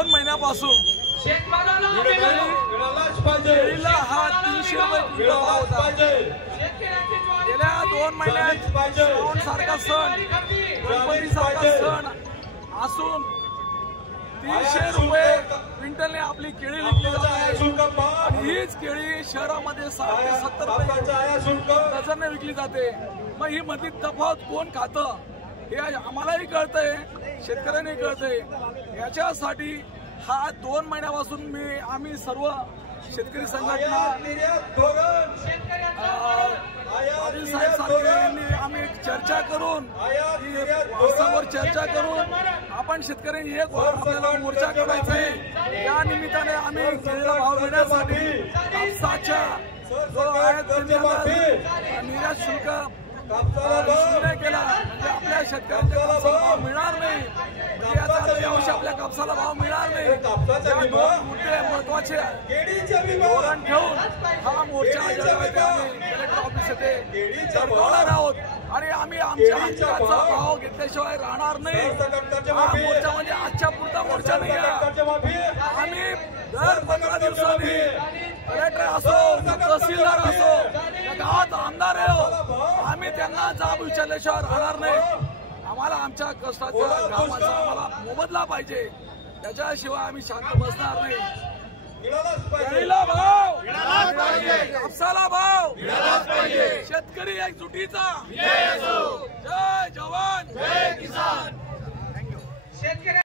2 महिन्यापासून केळीला हा 300 रुपये किलो भाव होता। गेल्या 2 महिन्यात श्रावण सारखा सण, गणपती सारखा सण असून 300 रुपये क्विंटलने आपली केळी विकली जात आहे आणि हीच केळी शहरामध्ये 60 ते 70 रुपये डझनने विकली जाते। मग ही मधली तफावत कोण खातं हे आम्हालाही कळतंय, शेतकऱ्यांनाही कळतंय। याच्यासाठी हा 2 महिन्यापासून आम्ही सर्व शेतकरी संघटना पाटील साहेब सारखे यांनी आम्ही चर्चा करून वास्तवावर चर्चा करून आपण शेतकऱ्यांनी एक आपल्याला मोर्चा काढायचा आहे। या निमित्ताने आम्ही केळीला भाव मिळण्यासाठी कापसाच्या जो आहे निर्यात शुल्क शून्य केला म्हणजे आपल्या शेतकऱ्यांच्या कापसाला भाव मिळणार नाही, यावर्षी आपल्या कापसाला भाव मिळणार नाही। दोन मुद्दे महत्वाचे धोरण ठेवून हा मोर्चा कलेक्टर ऑफिस येथे दर्शवणार आहोत आणि आम्ही आमच्या हक्काचा भाव घेतल्याशिवाय राहणार नाही। हा मोर्चा म्हणजे आजच्या पुरता मोर्चा नाही आहे। आम्ही दर 15 दिवसांनी कलेक्टर असो, तहसीलदार असो, गावात आमदार आहे, आम्ही त्यांना जाब विचारल्याशिवाय राहणार नाही। आम्हाला आमच्या कष्टाच्या कामाचा आम्हाला मोबदला पाहिजे, त्याच्याशिवाय आम्ही शांत बसणार नाही। केळीला भाव, कापसाला भाव, शेतकरी एकजुटीचा जय जवान जय किसान।